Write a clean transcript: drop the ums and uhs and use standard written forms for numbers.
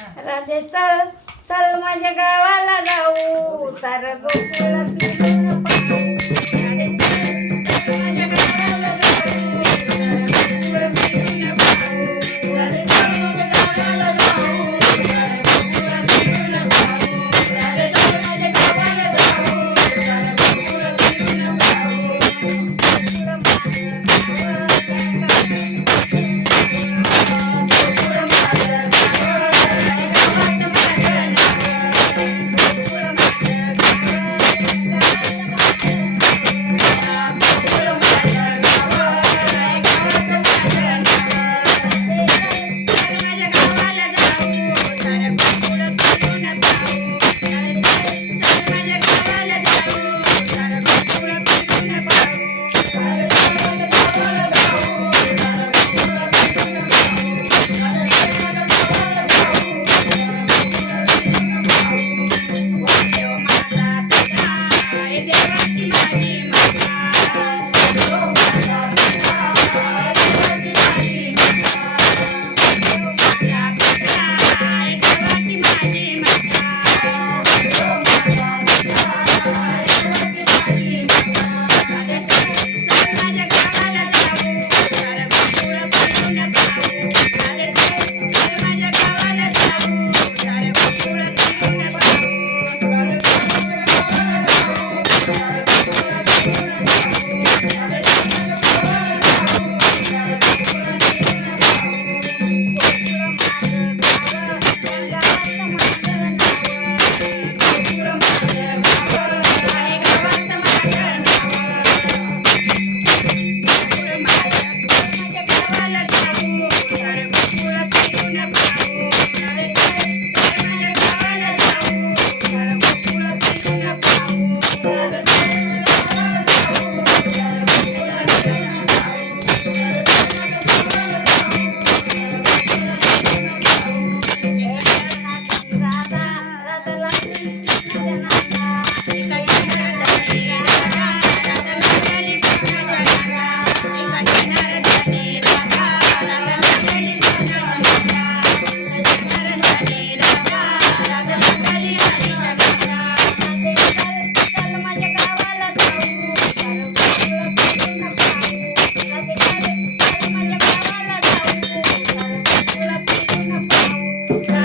राधे चल चल माझ्या गावाला जाऊ सारं गोकुळ फिरून पाहू. राधे चल चल माझ्या गावाला जाऊ सारं गोकुळ फिरून पाहू. राधे चल माझ्या गावाला जाऊ सारं गोकुळ फिरून पाहू. राधे चल माझ्या गावाला जाऊ सारं गोकुळ फिरून पाहू.